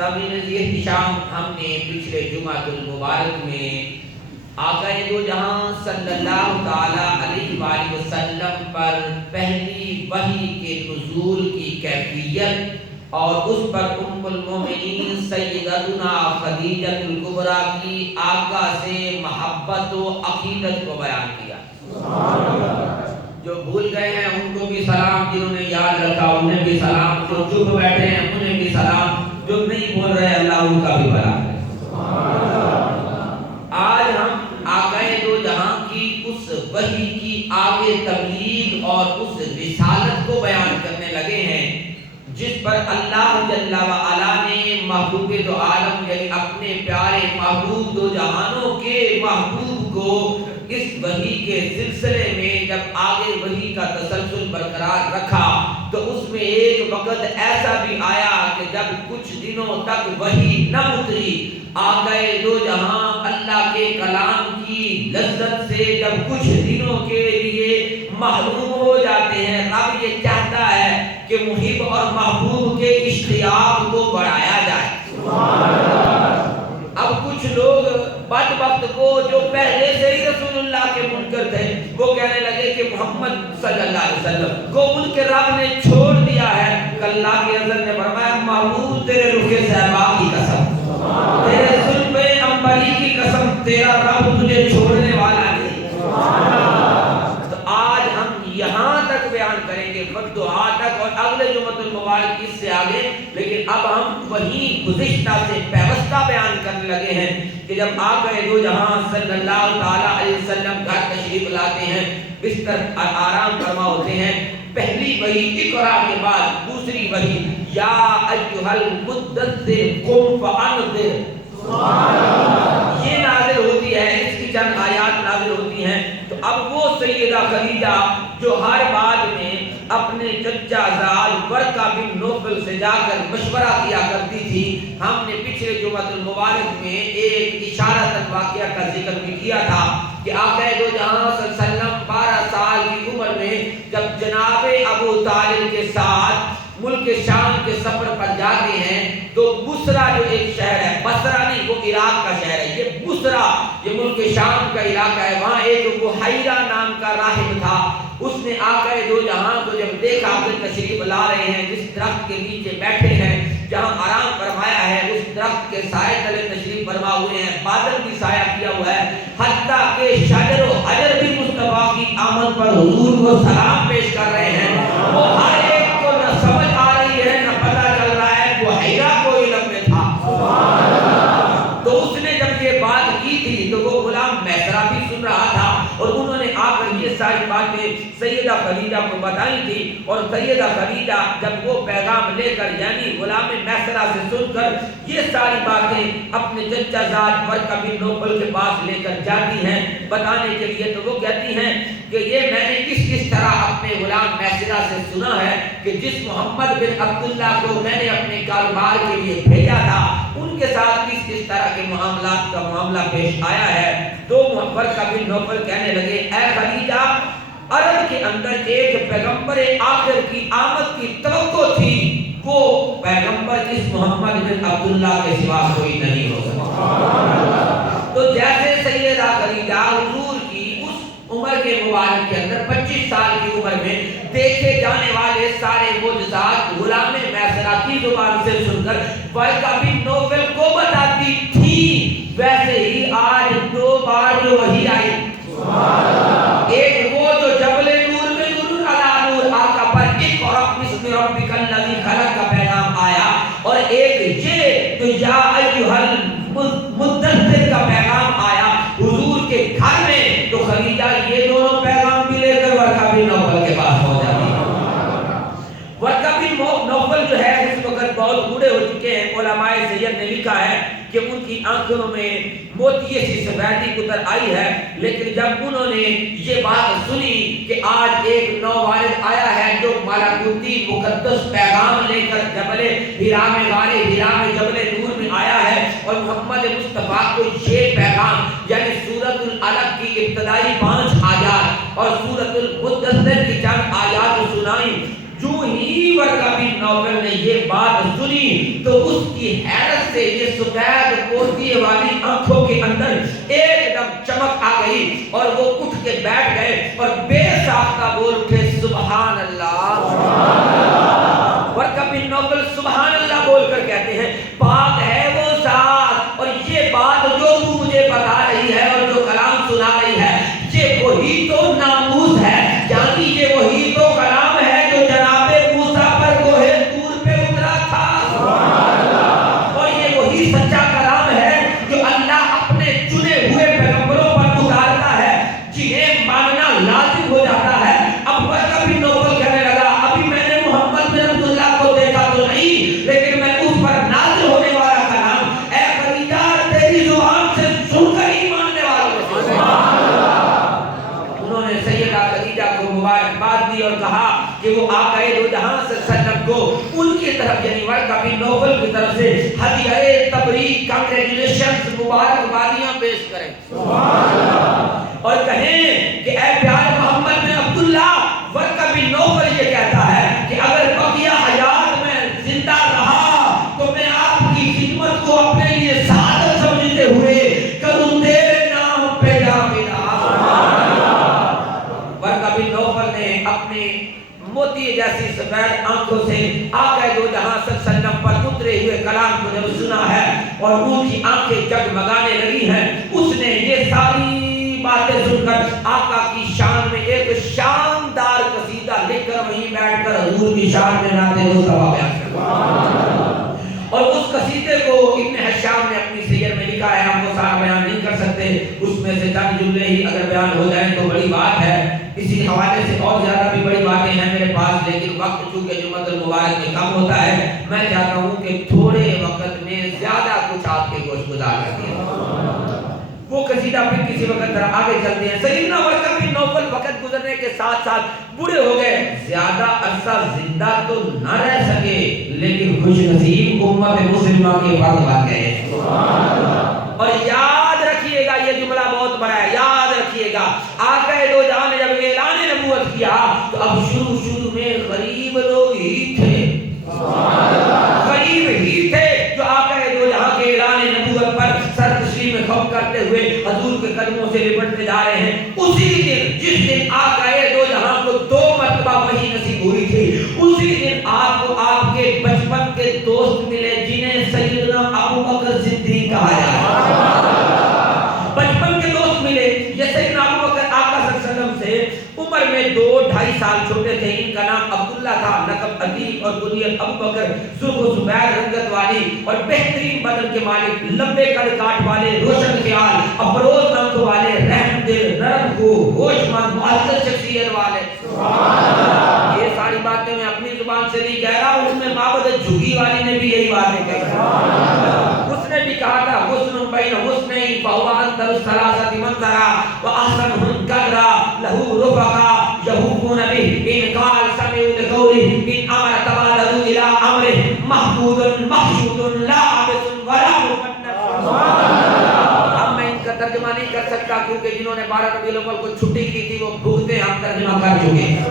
سامعین احتشام، ہم نے پچھلے جمعۃ المبارک میں آقا دو جہاں صلی اللہ تعالی علیہ وآلہ وسلم پر پہلی وحی کے نزول کی کیفیت اور اس پر ام المومنین سیدتنا خدیجہ الکبریٰ کی آقا سے محبت و عقیدت کو بیان کیا۔ جو بھول گئے ہیں ان کو بھی سلام، جنہوں نے یاد رکھا انہیں بھی سلام، جو چپ بیٹھے ہیں انہیں بھی سلام، جو نہیں بول رہے اللہ ان کا بھی بھلا کرے۔ آج ہم آقا دو جہاں کی اس وحی کی آگے تبلیغ اور اس رسالت کو بیان کرنے لگے ہیں جس پر اللہ جل وعلا نے محبوب دو عالم یعنی اپنے پیارے محبوب دو جہانوں کے محبوب کو اس وحی کے سلسلے میں جب آگے وحی کا تسلسل برقرار رکھا تو اس میں ایک وقت ایسا بھی آیا کہ جب کچھ دنوں تک وحی نہ اتری، آقا دو جہاں اللہ کے کلام کی لذت سے جب کچھ دنوں کے لیے محروم ہو جاتے ہیں، رب یہ چاہتا ہے کہ محب اور محبوب کے اشتیاق کو بڑھایا جائے۔ اب کچھ لوگ بدبخت کو جو پہلے سے ہی رسول اللہ کے منکر تھے وہ کہنے لگے کہ محمد صلی اللہ علیہ وسلم کو ان کے رب نے چھوڑ دیا ہے۔ اللہ کے حضرت نے فرمایا محبوب تیرے رخ صحبا کی قسم، تیرے زلف عنبری کی قسم، تیرا رب تجھے چھوڑنے والا نہیں۔ تو آج ہم یہاں تک بیان کریں گے وقت دعا تک اور اگلے جمعۃ المبارک اس سے آگے، لیکن اب ہم وہی گزشتہ سے پیوستہ بیان کرنے لگے ہیں کہ جب آقا دو جہاں صلی اللہ تعالی علیہ وسلم گھر تشریف لاتے ہیں، بستر آرام فرما ہوتے ہیں، پہلی وحی اقرا کے بعد دوسری وحی یا ایھا المدثر قم فانذر یہ نازل ہوتی ہے، اس کی چند آیات نازل ہوتی ہیں۔ تو اب وہ سیدہ خدیجہ جو ہر بات میں اپنے چچا زاد ورقہ بن نوفل سے جا کر مشورہ کیا کرتی تھی، ہم نے پچھلے جمعۃ المبارک میں ایک اشارۃ واقعہ کا ذکر بھی کیا تھا کہ آقا دو جہاں صلی اللہ علیہ وسلم 12 سال کی عمر میں جب جناب ابو طالب کے ساتھ ملک شام کے سفر پر جاتے ہیں تو بصرہ جو ایک شہر ہے، بصرہ نہیں وہ عراق کا شہر ہے، یہ بصرہ یہ ملک شام کا علاقہ ہے، وہاں ایک بحیرہ نام کا راہب تھا۔ اس نے آقا دو جہاں کو جب دیکھا کہ تشریف لا رہے ہیں، جس درخت کے نیچے بیٹھے ہیں جہاں آرام فرمایا ہے اس درخت کے سائے تلے تشریف فرما ہوئے ہیں، بادل بھی سایہ کیا ہوا ہے، حتیٰ کہ شجر و حجر بھی مصطفیٰ کی آمد پر حضور کو سلام پیش کر رہے ہیں۔ وہ ہر ایک کو نہ سمجھ آ رہی ہے نہ پتہ چل رہا ہے وہ حیرہ کو علم میں تھا۔ تو اس نے جب یہ بات کی تھی تو وہ غلام میسرہ بھی سن رہا تھا اور انہوں نے آ کر یہ ساری باتیں سیدہ خدیجہ کو بتائی تھی، اور سیدہ خدیجہ جب وہ پیغام لے کر یعنی غلام میسرہ سے سن کر یہ ساری باتیں اپنے چچا زاد ورقہ بن نوفل کے پاس لے کر جاتی ہیں بتانے کے لیے، تو وہ کہتی ہیں کہ یہ میں نے کس طرح اپنے غلام میسرہ سے سنا ہے کہ جس محمد بن عبداللہ کو میں نے اپنے کاروبار کے لیے بھیجا تھا ان کے ساتھ کس طرح کے معاملات کا معاملہ پیش آیا ہے۔ تو ورقہ بن نوفل کہنے لگے اے خدیجہ، عرب کے اندر ایک پیغمبر آخر کی آمد کی توقع تھی، وہ پیغمبر اس محمد بن عبداللہ کے سوا کوئی نہیں ہو سکتا۔ تو جیسے سیدہ خدیجہ حضور کی اس عمر کے مبارک کے اندر 25 سال کی عمر میں دیکھے جانے والے سارے معجزات غلام میسرہ کی زبان سے سن کر ورقہ بن نوفل کو بتاتی تھی، ویسے ہی آج دو بار جو وحی آئی، ایک وہ جو جبل نور میں نور علی نور آقا پر اقرأ بسم ربک الذی خلق کا پیغام آیا، اور ایک یہ جو یا ایھا المدثر کا پیغام آیا حضور کے گھر میں۔ تو خدیجہ یہ دونوں پیغام بھی لے کر ورقہ بن نوفل کے پاس پہنچ جاتی ہے۔ ورقہ بن نوفل جو ہے اس وقت بہت بوڑھے ہو چکے ہیں، علماء سید نے لکھا ہے کہ ان کی آنکھوں میں موتیے سی سفیدی اتر آئی ہے، لیکن جب انہوں نے یہ بات سنی کہ آج ایک نووارد آیا ہے جو ملکوتی مقدس پیغام لے کر جبل ہرا میں غار ہرا میں جبل نور میں آیا ہے، اور محمد مصطفیٰ کو یہ پیغام یعنی سورۃ العلق کی ابتدائی 5 آیات اور سورۃ المدثر کی چند آیات سنائی، جو ہی ورقہ بن نوفل نے یہ بات سنی تو اس کی حیرت سے یہ سفید پوتیے والی آنکھوں کے اندر ایک دم چمک آ گئی اور وہ اٹھ کے بیٹھ گئے اور بے ساختہ بول اٹھے سبحان اللہ۔ ورقہ بن نوفل سبحان اللہ بول کر کہتے ہیں پاک ہے وہ ذات، اور یہ بات جو تو مجھے بتا رہی ہے اور جو کلام سنا رہی ہے یہ وہی تو ناموس ہے، یعنی یہ وہی تو کلام ہے جو جناب موسیٰ پر کوہ طور پہ اترا تھا، اور یہ وہی سچا کلام ہے جو اللہ اپنے چنے ہوئے پیغمبروں پر اتارتا ہے جنہیں ماننا لازم ہو جاتا ہے۔ اب ورقہ بن نوفل کہنے لگا ابھی میں نے محمد بن عبداللہ کو دیکھا تو نہیں، لیکن میں اس پر نازل ہونے والا کلام اے خدیجہ تیری زبان سے سن کر ہی ماننے والوں میں سے۔ انہوں نے سیدہ خدیجہ کو مبارکباد دی اور کہا کہ وہ آقا دو جہاں صلی اللہ علیہ وسلم کو ان کی طرف یعنی ورقہ بن نوفل کی طرف سے ہدیہ تبریک کانگریچولیشنز مبارکبادیاں پیش کریں اور کہیں کہ اے پیارے محمد بن عبداللہ، ورقہ بن نوفل یہ کہتا ہے کہ اگر بقیہ حیات میں زندہ رہا تو میں آپ کی خدمت کو اپنے لیے سعادت سمجھتے ہوئے کروں تیرے نام پہ جاویدہ۔ ورقہ بن نوفل نے اپنے موتی جیسی سفید آنکھوں سے آقا دو جہاں صلی اللہ علیہ وسلم پر اترے ہوئے کلام کو جب سنا ہے اور ان کی آنکھیں جگمگانے لگی ہیں، اس نے یہ ساری باتیں سن کر آقا کی شان میں ایک شاندار قصیدہ لکھ کر وہیں بیٹھ کر حضور کی شان میں نعت مصطفیٰ بیان کیا، اور اس قصیدے کو ابن حشام نے اپنی سیر میں لکھا ہے، ہم وہ سارا بیان نہیں کر سکتے، اس میں سے چند جملے ہی اگر بیان ہو جائیں تو بڑی بات ہے، اسی حوالے سے اور زیادہ بھی بڑی باتیں ہیں میرے پاس، لیکن وقت چونکہ جمعۃ المبارک میں کم ہوتا ہے میں چاہتا ہوں کہ تھوڑے وقت میں زیادہ کچھ آپ کے گوش گزار کر دیا۔ وہ قصیدہ پھر کسی وقت ذرا آگے چلتے ہیں۔ سیدنا ورقہ بن نوفل وقت گزرنے کے ساتھ ساتھ بوڑھے ہو گئے، زیادہ عرصہ زندہ تو نہ رہ سکے لیکن خوش نصیب امت مسلمہ کے فرد بن گئے۔ اور یاد رکھیے گا یہ جملہ بہت بڑا ہے، یاد رکھیے گا آقا دو جہاں نے جب اعلان نبوت کیا تو اب شروع میں غریب لوگ ہی تھے، غریب ہی تھے جو آقا دو جہاں کے اعلان نبوت پر سر تسلیم خوف کرتے ہوئے حضور کے قدموں سے لپٹتے جا رہے ہیں۔ اسی دن جس دن آقا دو جہاں کو 2 مرتبہ وحی نصیب ہوئی تھی، اسی دن آپ کو آپ کے بچپن کے دوست ملے جنہیں سیدنا ابو بکر صدیق کہا جاتا ہے۔ بچپن کے دوست ملے، یہ سیدنا ابو بکر آقا صلی اللہ علیہ وسلم سے عمر میں 2-2.5 سال چھوٹے تھے، ان کا نام عبداللہ تھا، لقب عتیق اور کنیت ابو بکر، سرخ و سفید رنگت والی اور بہترین بدن کے مالک، لمبے قد کاٹ والے، روشن خیال، افروز آنکھوں والے، رحم دل، نرم خو، ہوش مند، معزز شخصیت والے۔ یہ ساری باتیں میں اپنی زبان سے نہیں کہہ رہا، اس میں معبد جھگی والی نے بھی یہی باتیں کہی، اس نے بھی کہا تھا حسن بین حسنین فہو انظر الثلاثۃ منظرا واحسنہم قدرا لہو رفقا یہوفون بہ ان قال سمعوا لقولہ ان امر تبادلوا الی امرہ محمود محشود لا عبث ولا مفنن۔ اب میں ان کا ترجمہ نہیں کر سکتا کیونکہ جنہوں نے 12 ربیع الاول کو چھٹی کی تھی وہ بھوکتے ہم ترجمہ کر چکے ہیں۔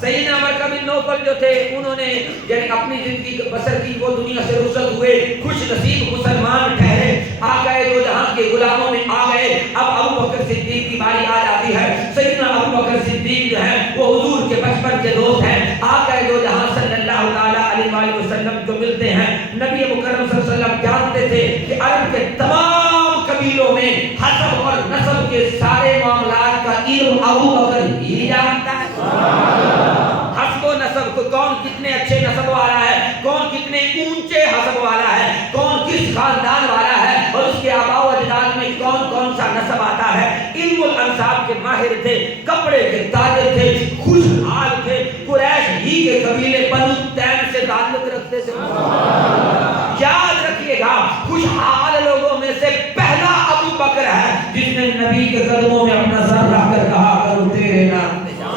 سیدنا ورقہ بن نوفل جو تھے انہوں نے یعنی اپنی زندگی بسر کی، وہ دنیا سے رخصت ہوئے، خوش نصیب مسلمان ٹھہرے، آقا دو جہاں کے غلاموں میں آ گئے۔ اب ابو بکر صدیق کی باری آ جاتی ہے۔ سیدنا ابو بکر صدیق جو ہے وہ حضور کے بچپن کے دوست ہیں، آقا دو جہاں صلی اللہ تعالیٰ علیہ وسلم کو ملتے ہیں۔ نبی مکرم صلی اللہ علیہ وسلم جانتے تھے کہ عرب کے تمام قبیلوں میں حسب اور نسب کے سارے معاملات کا علم ابو بکر ہی جانتا ہے۔ حسب و نسب کو کون کتنے اچھے نسب والا ہے، کون کتنے اونچے حسب والا ہے، کون کس خاندان والا ہے اور اس کے آباء و اجداد میں کون کون سا نسب آتا ہے۔ علم الانساب کے ماہر تھے، کپڑے کے تاجر تھے، خوشحال تھے، قریش ہی کے قبیلے بنو تیم سے تعلق رکھتے تھے۔ یاد رکھیے گا خوشحال لوگوں میں سے پہلا ابو بکر ہے جس نے نبی کے قدموں میں اپنا سر رکھ کر کہا کروں تیرے نام پہ جان۔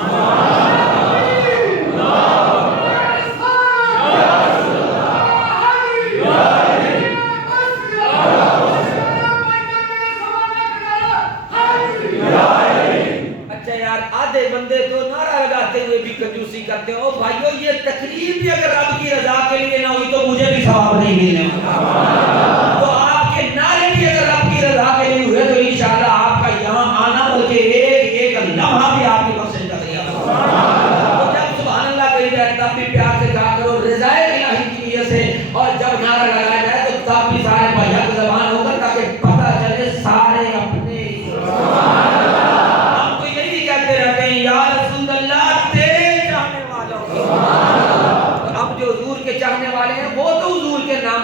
آدھے بندے تو نعرہ لگاتے ہوئے بھی کنجوسی کرتے ہیں، او بھائیو یہ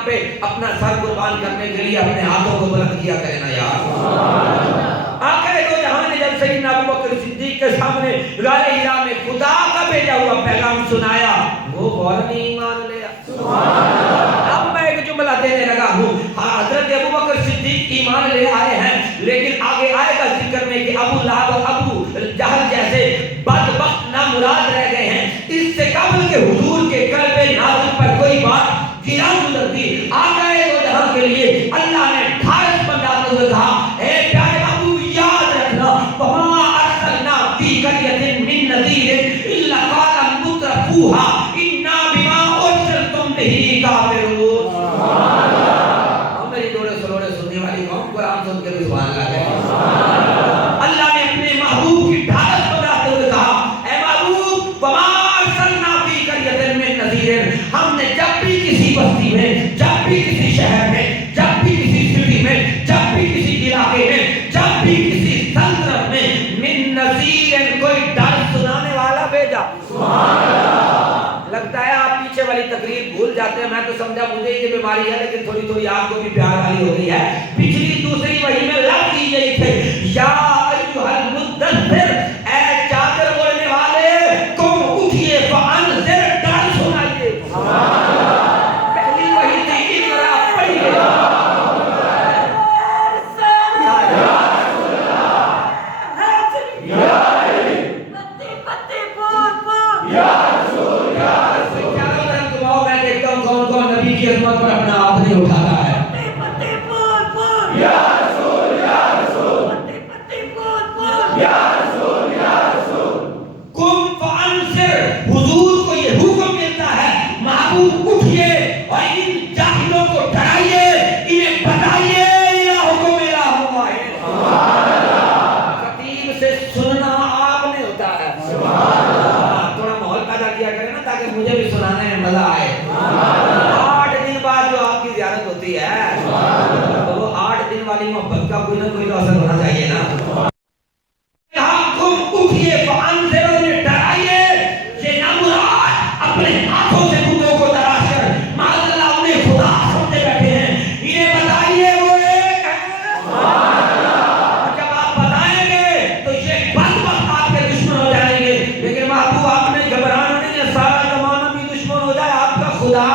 نام پہ اپنا سر قربان کرنے کے لیے اپنے ہاتھوں کو بلند کیا کرے نا یار. آقا دو جہاں نے جب سیدنا ابو بکر صدیق کے سامنے غار ہرا میں خدا کا بھیجا ہوا پیغام سنایا, وہ فوراً ایمان لیا. اب میں ایک جملہ دینے لگا ہوں, حضرت ابو بکر صدیق ایمان لے آئے ہیں, لیکن آگے آئے گا ذکر میں کہ ابو لہب اور ابو جہل جیسے بدبخت نامراد رہ گئے ہیں. اس سے قبل کے حضور کے قلب نازک پر کوئی بات گرا گزرتی. آقا دو جہاں کے لیے اللہ نے ٹھارس بنداتے ہوئے کہا, اے پیارے ابو یاد رکھنا, وما ارسلنا فی قریۃ من نذیر الا قال مترفوها انا بما ارسلتم به کافرون. ہم میری دوڑے سلوڑے سننے والی قوم قرآن سن کے بھی سبحان اللہ کہے. اللہ نے اپنے محبوب کی ٹھارس بنداتے ہوئے کہا, اے محبوب وما ارسلنا فی قریۃ من نذیر, ہم نے جب بھی کسی بستی میں, جب بھی کسی شہر میں, جب بھی کسی سٹی میں, جب بھی کسی علاقے میں, جب بھی کسی سلطنت میں من نذیر کوئی ڈر سنانے والا بھیجا. لگتا ہے آپ پیچھے والی تقریر بھول جاتے ہیں, میں تو سمجھا مجھے یہ بیماری ہے, لیکن تھوڑی تھوڑی آپ کو بھی پیار والی ہو گئی ہے. پچھلی دوسری وحی میں لفظ یہی تھے, یا ایھا المدثر, اے چادر اوڑھنے والے, تم اٹھیے فانذر, ڈر سنائیے. پہلی وحی تھی اقرا, پڑھیے. کی عظمت پر اپنا ہاتھ نہیں اٹھاتا ہے. یا رسول, یا رسول, یا رسول, یا رسول. قم فانذر, حضور کو یہ حکم ملتا ہے, محبوب اٹھیے اور ان جاہلوں کو ڈرائیے, انہیں بتائیے الہکم الہ واحد. خطیب سے سننا آپ نے ہوتا ہے. تھوڑا ماحول پیدا کیا کرے نا, تاکہ مجھے بھی سنانے میں مزہ آئے. جو آپ کی زیارت ہوتی ہے تو وہ 8 دن والی محبت کا کوئی نہ کوئی تو اثر ہونا چاہیے نا. تم اٹھیے فانذر, انہیں ڈرائیے. یہ نامراد اپنے ہاتھوں سے بتوں کو تراش کر معاذ اللہ انہیں خدا سمجھے بیٹھے ہیں, انہیں بتائیے وہ ایک ہے. جب آپ بتائیں گے تو یہ بدبخت آپ کے دشمن ہو جائیں گے, لیکن محبوب آپ نے گھبرانا نہیں ہے, سارا زمانہ بھی دشمن ہو جائے, آپ کا خدا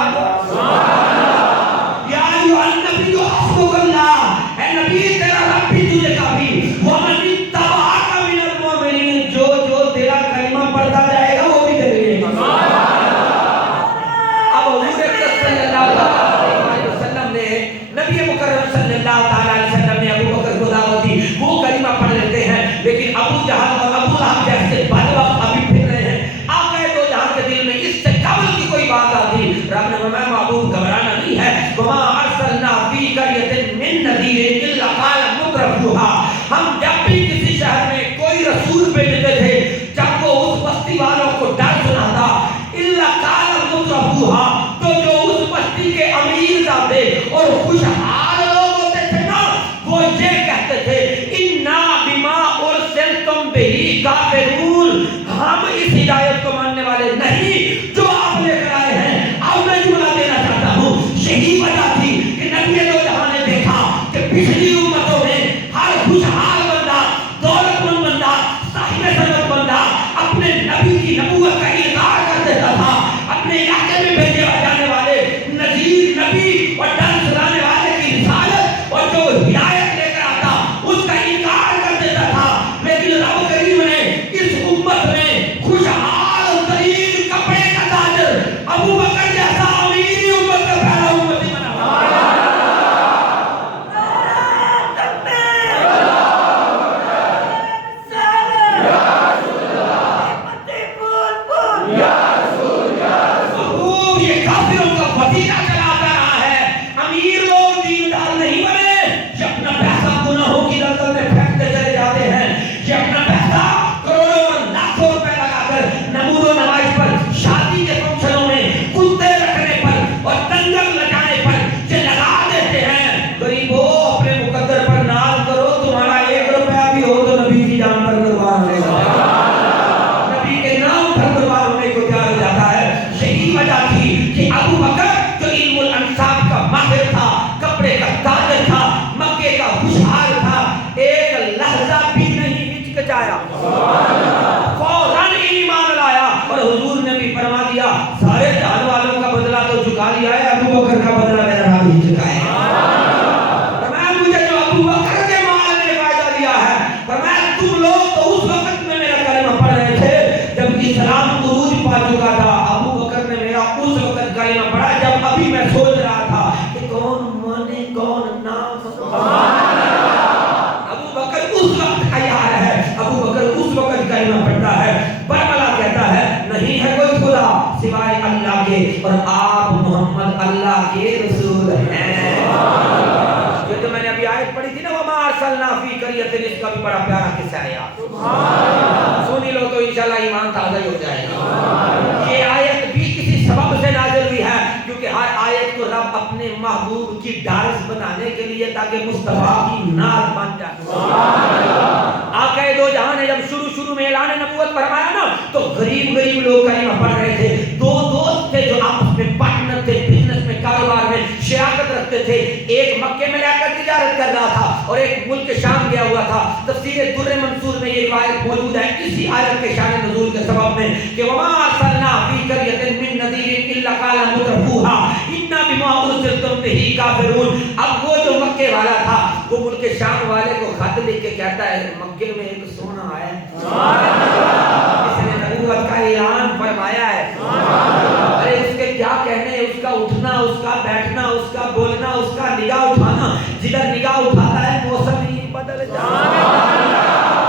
لیکن ابو جہل اور ابو لہب جیسے بدبخت ابھی پھر رہے ہیں. آقا دو جہاں کے دل میں اس سے قبل کی کوئی بات آتی, رب نے فرمایا محبوب گھبرانا نہیں ہے. وما ارسلنا فی قریۃ من نذیر الا قال مترفوها, ہم جب بھی کسی شہر میں کوئی رسول بھیجتے تھے, جب وہ اس بستی والوں کو ڈر سناتا, الا قال مترفوها, تو جو اس بستی کے امیر زادے اور خوشحال لوگ ہوتے تھے نا, وہ یہ کہتے تھے انا بما ارسلتم به کافرون, ہم اس ہدایت کو ماننے والے نہیں جو آپ لے کر آئے ہیں. اب میں جملہ دینا چاہتا ہوں, یہی وجہ تھی کہ نبی دو جہاں نے دیکھا کہ پچھلی امتوں میں ہر خوشحال بندہ, دولت مند بندہ, صاحب سنت بندہ اپنے نبی کی نبوت کا انکار کر دیتا تھا. اپنے علاقے میں بھیجے جانے والے نذیر نبی اور ڈر سنانے والے کی رسالت اور جو ہدایت لے کر آتا اس کا انکار کر دیتا تھا. لیکن رب کریم نے اس امت میں خوشحال موجود ہیں. یہ تو میں نے ابھی آیت پڑھی تھی نا وما ارسلنا فی قریۃ، اس کا بھی بڑا پیارا قصہ ہے یار. سنی لو تو انشاءاللہ ایمان تازہ ہی ہو جائے گا. یہ آیت بھی کسی سبب سے نازل ہوئی ہے، کیونکہ ہر آیت کو رب اپنے محبوب کی ڈارس بنانے کے لیے تاکہ مصطفیٰ کی نعت بن جائے. آقا دو جہاں نے جب شروع میں اعلان نبوت فرمایا نا تو غریب لوگ کلمہ پڑھ رہے تھے. دو دوست تھے جو آپس میں پارٹنر تھے، بزنس میں کاروبار میں شراکت رکھتے تھے. ایک مکے میں رہ کر تجارت کر رہا تھا اور ایک ملک شام گیا ہوا تھا. تفسیر در منصور میں یہ روایت موجود ہے اسی آیت کے شان نزول کے سبب میں کہ وما ارسلنا فی قریۃ من نذیر الا قال مترفوها انا بما ارسلتم به کافرون. اب وہ جو مکے والا تھا وہ ملک شام والے کو خط لکھ کے کہتا ہے مکے میں ایک سونا آیا ہے، اس نے نبوت کا اعلان فرمایا ہے. ارے اس کے کیا کہنے، اس کا اٹھنا، اس کا بیٹھنا، اس کا بولنا، اس کا نگاہ اٹھانا، جدھر نگاہ اٹھاتا ہے موسم ہی بدل جاتا ہے.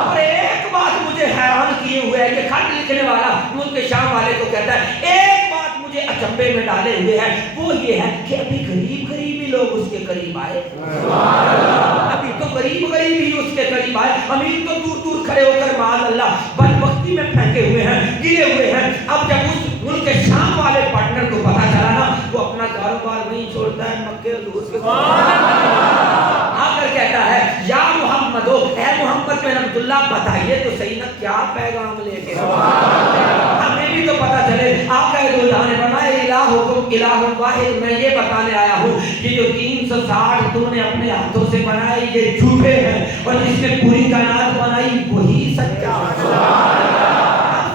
اور ایک بات مجھے حیران کیے ہوئے ہے کہ خط لکھنے والا ملک شام والے کو کہتا ہے ایک بات مجھے اچنبے میں ڈالے ہوئے ہے، وہ یہ ہے کہ ابھی غریب ہی لوگ اس کے قریب آئے. ابھی تو غریب ہی اس کے قریب آئے، امیر تو دور کھڑے ہو کر معاذ اللہ بدبختی میں پھینکے ہوئے ہیں، گرے ہوئے ہیں. اب جب اس ملک شام والے پارٹنر کو پتا چلا نا وہ اپنا کاروبار نہیں چھوڑتا ہے، مکے حضور کے آ کر کہتا ہے یا محمد اے محمد بن عبداللہ بتائیے تو صحیح نا کیا پیغام لے کے ہمیں بھی تو پتا چلے. آقا دو جہاں نے فرمایا الہکم الہ واحد، میں یہ بتانے آیا ہوں یہ جو 360 تم نے اپنے ہاتھوں سے بنائے یہ جھوٹے ہیں اور جس نے پوری کائنات بنائی وہی سچا ہے.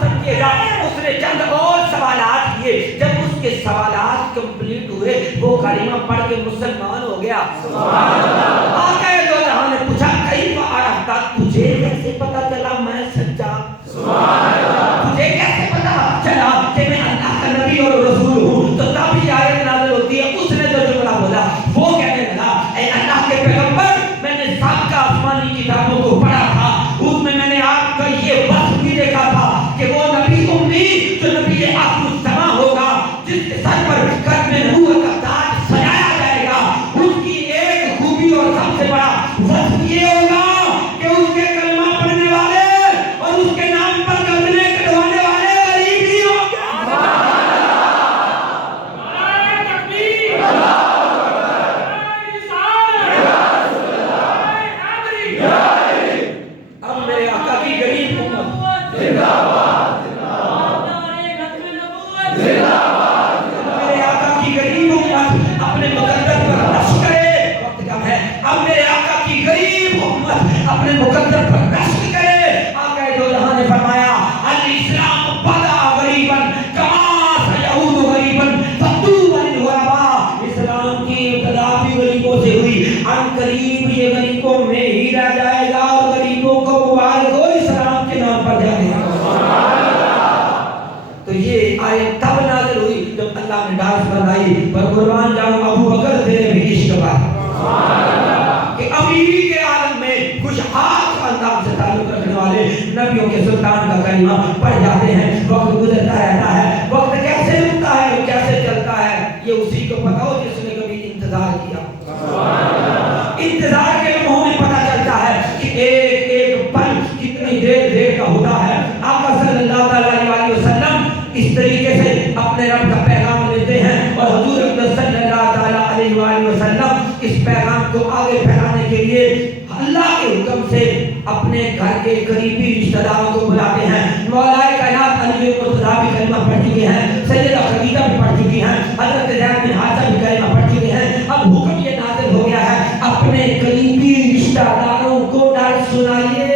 سمجھیے گا اس نے چند اور سوالات کیے، جب اس کے سوالات کمپلیٹ ہوئے وہ کلمہ پڑھ کے مسلمان ہو گیا. آقا دو جہاں نے پوچھا کئی بار تجھے کیسے پتا چلا میں سچا، تجھے کیسے پتا چلا کہ میں اللہ کا نبی اور رسول ہوں؟ تو تب یہ آیت نازل ہوتی ہے. اس نے جو جملہ بولا وہ کہنے لگا اے اللہ کے پیغمبر میں نے سابقہ آسمانی کتابوں کو پڑھا تھا، اس میں نے آپ کا یہ وصف بھی دیکھا تھا کہ وہ نبی امی جو نبی آخر الزماں ہوگا جس کے سر پر ختم نبوت کا تاج سجایا جائے گا، اس کی ایک خوبی اور سب سے بڑا وصف یہ ہوگا کہ اس کے کلمہ پڑھنے والے اور اس کے نام پر گردنے کٹوانے والے غریب ہی ہوں گے. اب میرے آقا کی غریب امت میرے آقا کی غریب امت اپنے مقدر پر رشک کرے. وقت کم ہے. اب میرے آقا کی غریب امت اپنے مقدر پر رشک کرے. آقا دو جہاں نے فرمایا الاسلام بدا غریبا کما سیعود غریبا فطوبى للغرباء. اسلام کی ابتدا بھی غریبوں سے ہوئی، ان قریب یہ غریبوں میں ہی رہ جائے گا اور غریبوں کو مبارک ہو اسلام کے نام پر جائے گا. تو یہ آیت تب نازل ہوئی جب اللہ نے ڈاس بنائی پر قربان جاؤں ابو بکر تیرے بھی عشق پر کہ امیری کے عالم میں خوشحال خاندان سے تعلق رکھنے والے نبیوں کے سلطان کا کلمہ پڑھ جاتے ہیں. وقت گزرتا رہتا ہے، وقت کیسے رکتا ہے اور کیسے چلتا ہے یہ اسی کو پتا ہو جس نے کبھی انتظار کیا. انتظار کے لمحوں میں پتا چلتا ہے کہ ایک ایک پل کتنی دیر کا ہوتا ہے. آقا صلی اللہ علیہ وسلم اس طریقے سے اپنے رب کا پیغام لیتے ہیں اور حضور صلی اللہ علیہ وسلم اس پیغام کو آگے پھیلانے کے لیے اللہ کے حکم سے اپنے گھر کے قریبی رشتہ داروں کو بلاتے ہیں. مولا کائنات علی مرتضیٰ بھی کلمہ پڑھ چکے ہیں، سیدہ خدیجہ بھی پڑھ چکی ہیں، حضرت زینب بن حارثہ بھی کلمہ پڑھ چکے ہیں. اب حکم یہ نازل ہو گیا ہے اپنے قریبی رشتہ داروں کو ڈر سنائیے.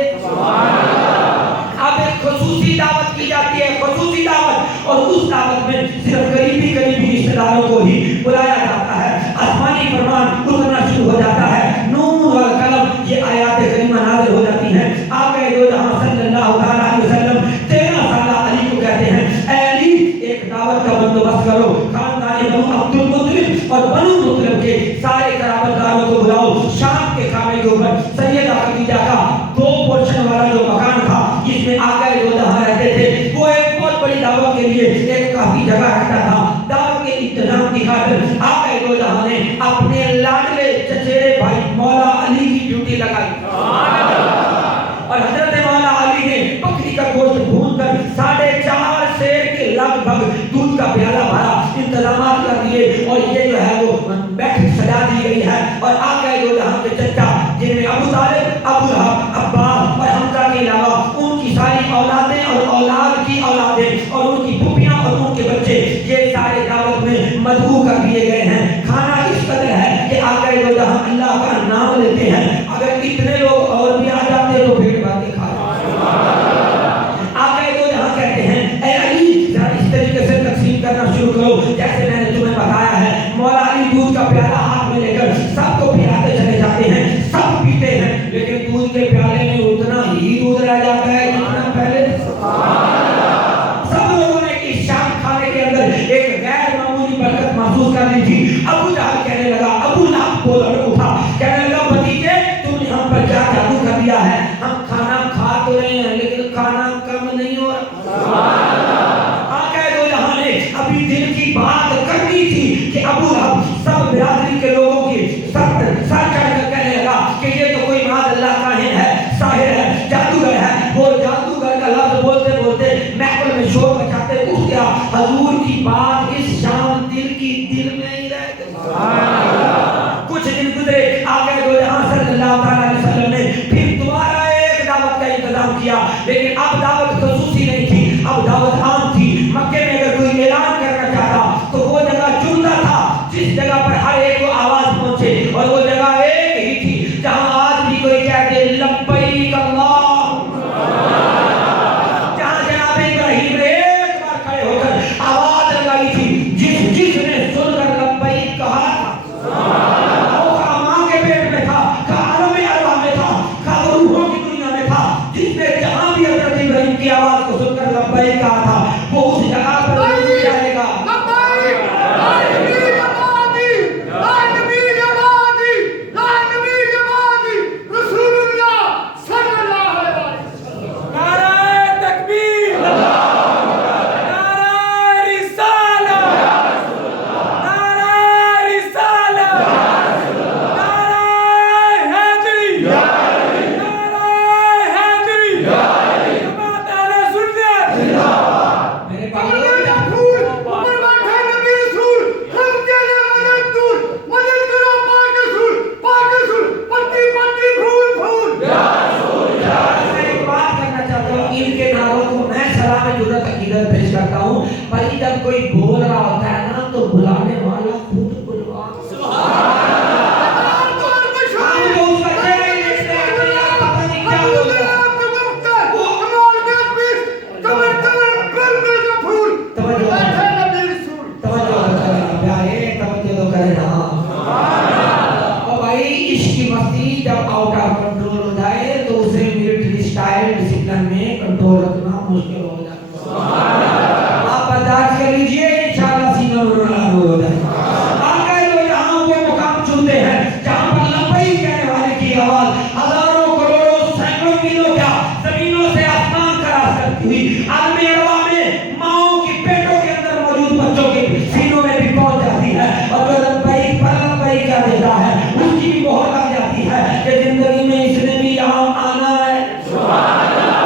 اب ایک خصوصی دعوت کی جاتی ہے، خصوصی دعوت، اور اس دعوت میں صرف قریبی رشتہ داروں کو ہی بلایا جاتا ہے. آسمانی فرمان اترنا شروع ہو جاتا ہے، نون والقلم یہ آیات کریمہ نازل ہو جاتی ہیں. آقا دو جہاں صلی اللہ علیہ وسلم 13 سالہ علی کو کہتے ہیں اے علی ایک دعوت کا بندوبست کرو، خاندان بنو عبد المطلب اور بنو مطلب کے سارے قرابت داروں کو بلاؤ. شام کے کعبے کے اوپر سیدہ خدیجہ کا 2 پورشن والا جو مکان تھا جس میں آقا دو جہاں رہتے تھے وہ ایک بہت بڑی دعوت کے لیے ایک کافی جگہ رکھتا تھا. دعوت کے انتظام کی خاطر آقا دو جہاں نے اپنے لاڈلے چچیرے بھائی مولا علی کی ڈیوٹی لگائی اور حضرت مولا علی نے بکری کا گوشت بھون کر 4.5 سیر کے لگ بھگ دودھ کا پیالہ بھرا، انتظامات کر دیے اور یہ جو ہے وہ بیٹھ سجا دی گئی ہے اور آقا دو جہاں کے چچا جن میں ابو طالب، ابو لہب، عباس اور حمزہ کے علاوہ ان کی ساری اولادیں اور اولاد کی اولادیں اور ان کی پھوپھیاں اور ان کے بچے یہ سارے دعوت میں مدعو کر دیے گئے ہیں۔ کھانا اس قدر ہے کہ آقا دو جہاں اللہ کا نام لیتے ہیں، اگر اتنے لوگ اور بھی آ جاتے تو بھیڑ باتیں کھا آقا دو جہاں کہتے ہیں اے علی ذرا اس طریقے سے تقسیم کرنا شروع کرو جیسے میں نے تمہیں بتایا ہے۔ مولا علی دودھ کا پیالہ ہاتھ میں لے کر سب کو پلاتے چلے جاتے ہیں، سب پیتے ہیں، لیکن دودھ کے پیالے میں اتنا ہی دودھ رہ جاتا ہے جتنا پہلے۔ سب لوگوں نے اس شام کھانے کے اندر ایک غیر معمولی برکت محسوس کر لی تھی۔ ابو جہل کہنے لگا، ابو لہب بول اٹھا کہنے لگا بھتیجے تم نے ہم پر کیا جادو کر دیا ہے؟ ہم کھانا کھا تو رہے ہیں لیکن کھانا کم نہیں ہو رہا۔ آقا دو جہاں نے ابھی دل کی بات کرنی تھی کہ ابو لہب سب برادری کے لوگوں کی سر چڑھ کر کہنے لگا کہ یہ تو کوئی معاذ اللہ کاہن ہے، ساحر ہے، جادوگر ہے۔ وہ جادوگر کا لفظ بولتے بولتے محفل میں شور مچاتے اٹھ گیا۔ حضور کی بات اس شام دل کی دل میں ہی رہ گئی۔ کچھ دن گزرے، آقا دو جہاں صلی اللہ تعالیٰ علیہ وسلم نے پھر دوبارہ ایک دعوت کا انتظام کیا، لیکن اب دعوت خصوصی نہیں تھی، اب دعوت عام تھی۔ مکے میں اگر کوئی اعلان کرنا چاہتا تو وہ جگہ چنتا تھا جس جگہ پر ہر ایک کو آواز پہنچے، اور وہ جگہ ایک ہی تھی جہاں آج بھی کوئی کہتے لبیک اللہم، جہاں جناب ابراہیم نے ایک بار کھڑے ہو کر آواز لگائی تھی، جس نے سن کر لبیک کہا تھا وہ ماں کے پیٹ میں تھا، عالم ارواح میں تھا، روحوں کی دنیا میں تھا، جس نے جہاں بھی حضرت ابراہیم کی آواز کو سن کر لبیک کہا تھا وہ اس جگہ پر ضرور جائے گا۔ بھائی جب کوئی بول رہا ہوتا ہے نا تو بلانے والا خود بلوا جب آؤٹ آف کنٹرول ہو جائے تو اسے ملٹری سٹائل ڈسپلن میں کنٹرول رکھنا مشکل ہو جاتا ہے۔ آپ برداشت کر لیجئے انشاءاللہ سینہ رونا ہو جائے۔ آقا دو جہاں وہ مقام چنتے ہیں جہاں پر لبیک کہنے والے کی آواز ہزاروں کروڑوں سینکڑوں میلوں کیا زمینوں سے آسمان کا راستہ کرتی ہوئی عالم ارواح میں ماؤں کی پیٹوں کے اندر موجود بچوں کے سینوں میں بھی پہنچ جاتی ہے، اور جو لبیک پر لبیک کہہ دیتا ہے اس کی بھی مہر لگ جاتی ہے کہ زندگی میں اس نے بھی یہاں آنا ہے۔ سبحان اللہ۔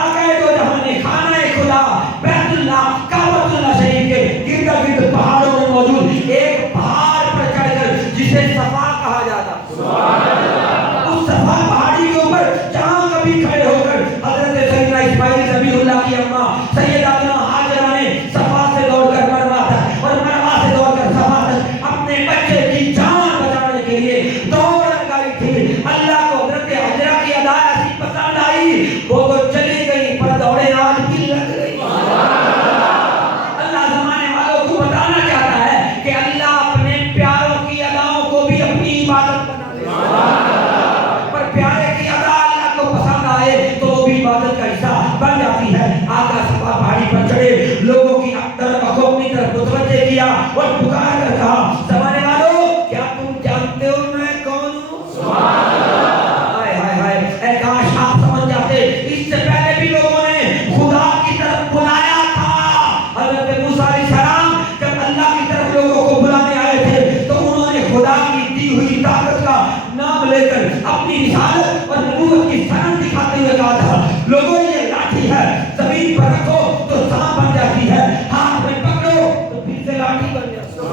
آقا دو جہاں نے خانہ خدا بیت اللہ کعبۃ اللہ شریف کے گرد گرد پہاڑوں میں موجود ایک پہاڑ پر چڑھ کر جسے صفا کہا جاتا، سبحان اللہ، اس صفا پہاڑی کے اوپر جہاں کبھی کھڑے ہو کر حضرت سیدنا اسماعیل ذبیح اللہ کی اماں سیداتنا ہاجرہ نے صفا سے دوڑ کر مروا تک اور مروا سے دوڑ کر صفا تک اپنے بچے کی جان بچانے کے لیے دوڑ لگائی تھی۔ اللہ کو حضرت ہاجرہ کی ادا ایسی پسند آئی وہ تو چلی گئی پر دوڑیں آج بھی لگ رہی۔ اللہ زمانے والوں کو بتانا چاہتا ہے کہ اللہ اپنے پیاروں کی اداؤں کو بھی اپنی عبادت بنا لے، پر پیارے کی ادا اللہ کو پسند آئے تو وہ بھی عبادت کا حصہ بن جاتی ہے۔ آقا صفا پہاڑی پر چڑھے، لوگوں کی طرف اپنی طرف متوجہ کیا اور پکار کر کہا زمانے والوں کیا تم جانتے ہو میں کون ہوں؟ سبحان اللہ۔ ہائے ہائے ہائے، اے کاش آپ سمجھ جاتے، اس سے پہلے بھی لوگوں نے خدا کی طرف بلایا تھا۔ حضرت موسیٰ علیہ السلام جب اللہ کی طرف لوگوں کو بلانے آئے تھے تو انہوں نے خدا اپنی رسالت اور نبوت کی سند دکھاتے ہوئے کہا تھا لوگوں یہ لاٹھی ہے زمین پر رکھو تو سانپ بن جاتی ہے ہاتھ میں پکڑو تو پھر سے لاٹھی بن جاتی ہے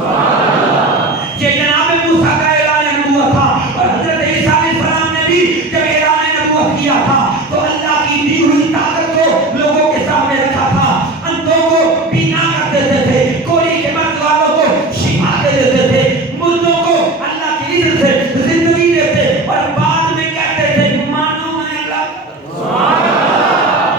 یہ جناب موسیٰ کا اعلان نبوت تھا اور حضرت عیسیٰ علیہ السلام نے بھی جب اعلان نبوت کیا تھا تو اللہ کی دی ہوئی طاقت کو لوگوں کے سامنے رکھا تھا اندھوں کو بینا کر دیتے تھے کوڑی کے مرد والوں کو شفا دے دیتے تھے مردوں کو اللہ کی اذن سے زندگی دیتے اور بعد میں کہتے تھے مانو میں اللہ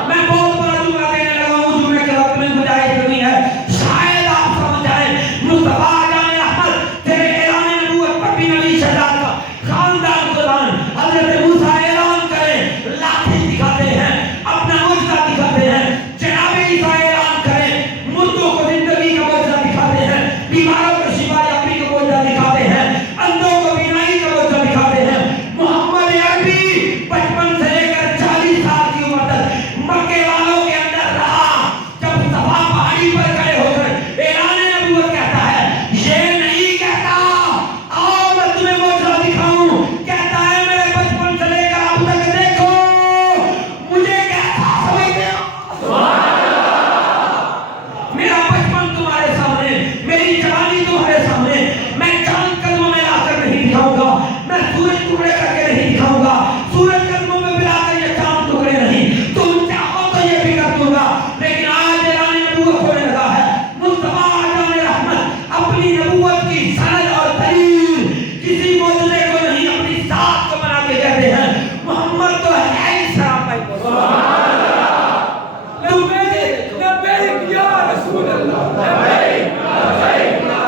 میں بہت بڑا جملہ دینے لگا ہوں جملے کے وقت میں گنجائش نہیں ہے شاید آپ سمجھ جائیں مصطفیٰ جان احمد تیرے اعلان نبوت پر بھی نبی شہزاد کا خاندان قرآن حضرت موسیٰ اعلان کریں لاٹھی دکھاتے ہیں اپنا معجزہ دکھاتے ہیں جناب عیسیٰ اعلان کریں مردوں کو زندگی کا معجزہ دکھاتے ہیں بیماروں کو شفا یابی کا معجزہ دکھاتے ہیں اندھوں کو بینائی کا معجزہ دکھاتے ہیں محمد عربی 55 سے لے کر 40 سال کی عمر تک مکے والوں کے اندر رہا جب صفا پہاڑی پر کھڑے ہو کر اعلان نبوت کہتا ہے یہ نہیں کہتا آؤ میں تمہیں معجزہ دکھاؤں کہتا ہے میرے 55 سے لے کر اب تک دیکھو مجھے کیسا سمجھتے ہو میرا بچپن تمہارے سامنے میری جوانی تمہارے سامنے میں چاند قدموں میں لا کر نہیں دکھاؤں گا میں سورج ٹکڑے کر کے نہیں دکھاؤں گا سورج قدموں میں ملا کر یہ چاند ٹکڑے نہیں تم چاہو تو یہ بھی کر دوں گا لیکن آج اعلان نبوت ہونے لگا ہے مصطفیٰ جان رحمت اپنی نبوت کی سند اور دلیل کسی معجزے کو نہیں اپنی ذات کو بنا کے کہتے ہیں محمد تو ہے ہی سلام بھائی کو لبیک یا رسول اللہ لبیک لبیک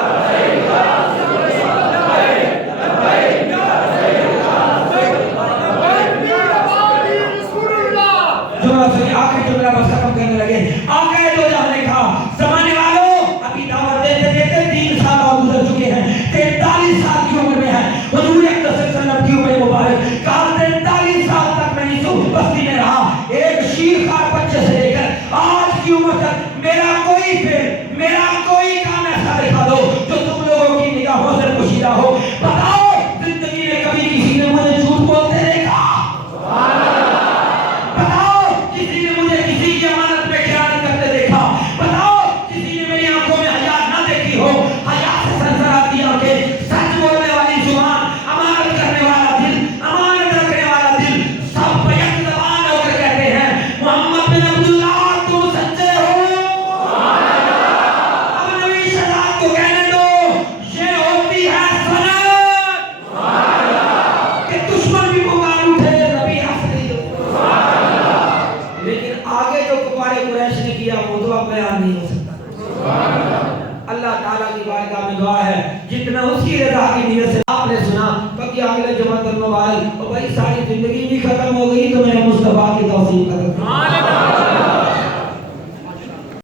آخر جو میرا بس ختم کرنے لگے آقا دو جہاں نے کہا زمانے والوں ابھی دعوت دیتے دیتے 3 سال اور گزر چکے ہیں 43 سال کی عمر میں ہے حضور اقدس صلی اللہ علیہ وسلم کی عمر مبارک کہا 43 سال تک میں اس بستی میں رہا ایک شیر خار بچے سے لے کر آج کی عمر تک میرا کوئی فعل میرا کوئی کام ایسا دکھا دو جو تم لوگوں کی نگاہوں سے پوشیدہ ہو بتاؤ زندگی میں کبھی کسی نے مجھے جھوٹ بولتے دیکھا اللہ تعالیٰ کی بارگاہ میں دعا ہے جتنا اس کی رضا کی نیت سے آپ نے سنا باقی اگلے جمعہ تک موبائل اور بھائی ساری زندگی بھی ختم ہو گئی تو میرے مصطفیٰ کی توفیق ختم